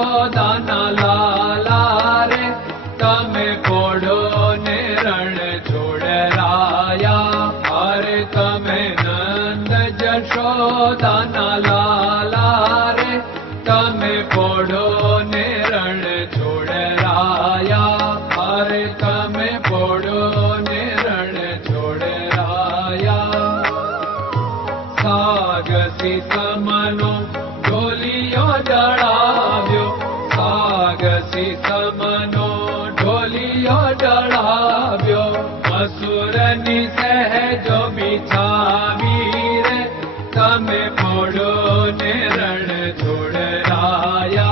જશોદાના લાલા રે તમે પોડો ને રણ છોડરાયા. અરે તમે નંદ જશોદાના લાલા રે તમે પોડો ને રણ છોડરાયા. અરે તમે પોડો ને રણ છોડરાયા. સાગસી સમનો ઢોલિયો ડળાવ્યો, સાગસી સમનો ઢોલિયો ડળાવ્યો. મસૂરની સહેજો બિછાવી રે તમે પોડો ને રણ છોડરાયા.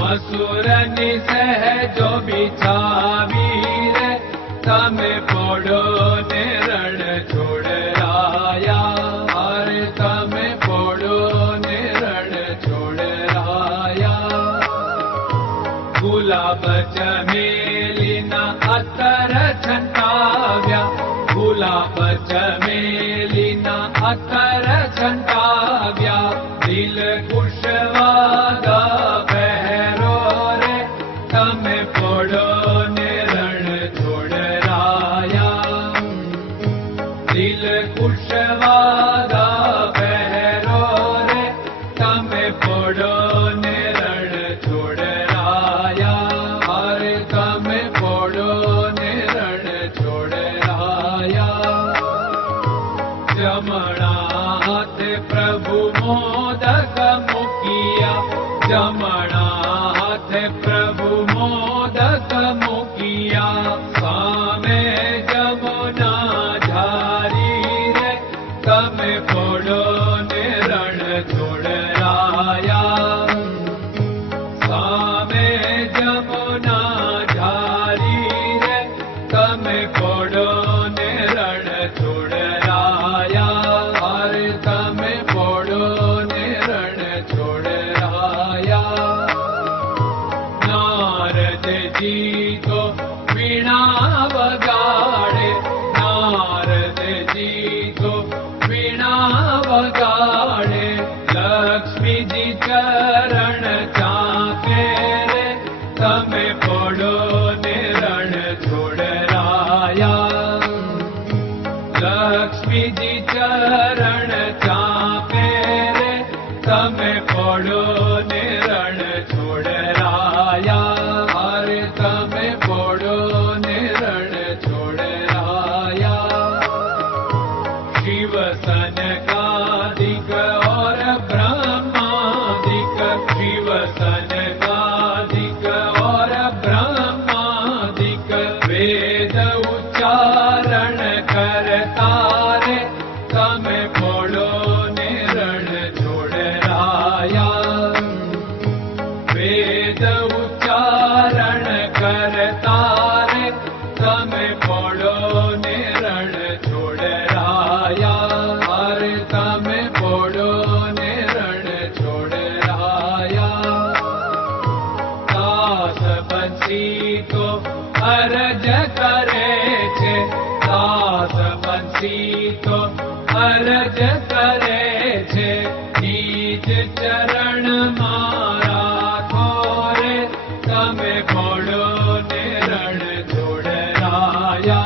મસૂરની સહેજો બિછાવી રે તમે પોડો ને રણ છોડરાયા. અરે તમે પોડો ને રણ છોડરાયા. ગુલાબ ચમેલીના અત્તર છંટાવ્યા, ગુલાબ ચમેલીના અત્તર છંટાવ્યા. દિલ કુશવાદા પહેરો રે તમે પોડો ને રણ છોડરાયા. દિલ કુશવાદા પહેરો રે તમે પોડો ને રણ છોડરાયા. અરે તમે પોડો ને રણ છોડરાયા. જમણા હાથે પ્રભુ મોદક મૂકિયા, જમણા હાથે પ્રભુ મોદક મૂકિયા. સામે જમુના ઝારી રે તમે પોડો ને રણ છોડરાયા. સામે જમુના ઝારી રે તમે પોડો ને રણ છોડરાયા. અરે તમે પોડો ને રણ છોડરાયા. નારદજી તો વીણા વગાડે, નારદજી તો વીણા વગાડે. લક્ષ્મીજી ચરણ ચાકે રે તમે પોડો ને રણ છોડરાયા. લક્ષ્મીજી ચરણ ચાપે રે તમે પોડો ને રણ છોડરાયા. અરે તમે પોડો ને રણ છોડરાયા. શિવ સનકાદિક और ब्रह्मादिक, शिव सनकादिक और ब्रह्मादिक. वेद उच्चारण करता रे તમે પોડો ને રણ છોડરાયા. વેદ ઉચ્ચારણ કરતા રે તમે પોડો ને રણ છોડરાયા. અરે તમે પોડો ને રણ છોડરાયા. દાસ બંસી તો અરજ કરે છે, દાસ બંસી તો અરજ કરે છે. નીચ ચરણ મારા ખોરે તમે પોડો ને રણ છોડરાયા.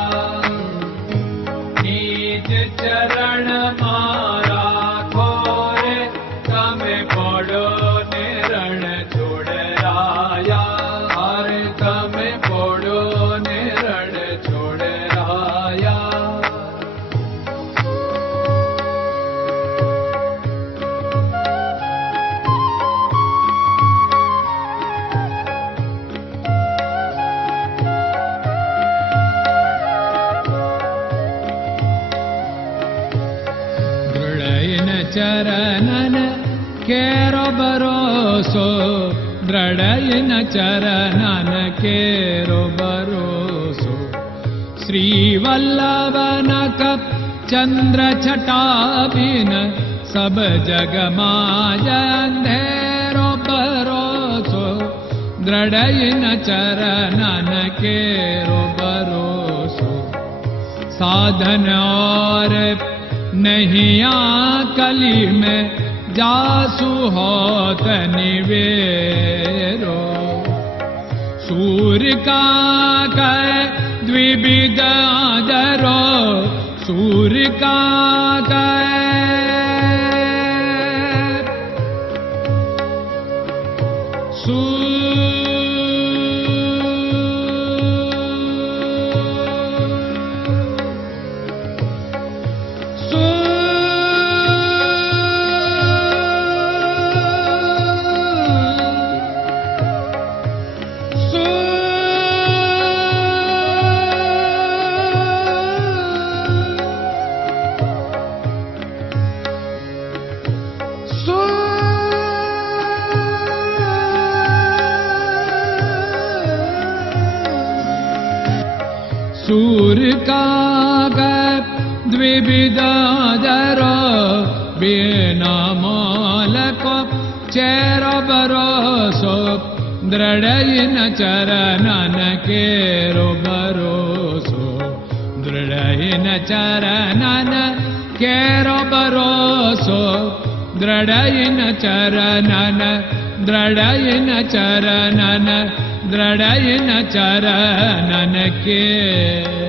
નીચ ચરણ મારા ખોરે તમે પોડો ને રણ છોડરાયા. અરે તમે પોડો ને રણ છોડરાયા. ચરણન કેરો ભરોસો, દ્રઢયન ચરણન કેરો ભરોસો. શ્રી વલ્લભન કપ ચંદ્ર છટાબિન સબ જગમાં અંધેરો ભરોસો. દ્રઢયન ચરણન કેરો ભરોસો. साधन और नहीं कली में जासु होत निवेरो। सूर्य का कै द्विविध आदरो, सूर्य का सूर्य का द्विविधादरो, बिना मोल को चेर भरोसो, दृढ़ चरणन केरो भरोसो, दृढ़ चरणन केरो भरोसो, दृढ़ चरणन, दृढ़ चरणन, दृढ़ चरणन के।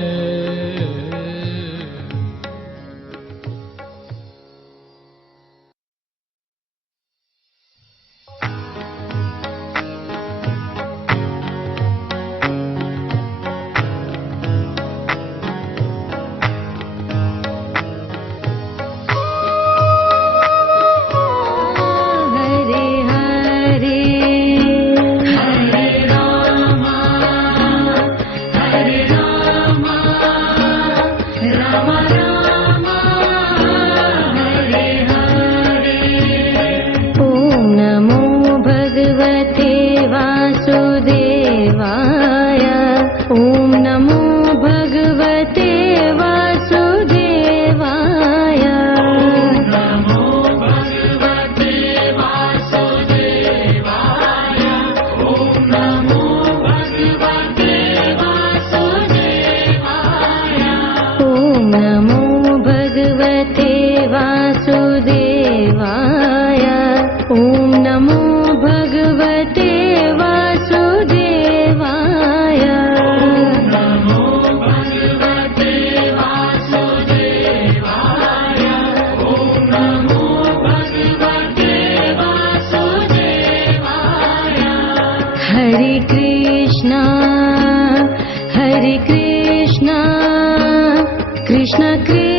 Krishna Krishna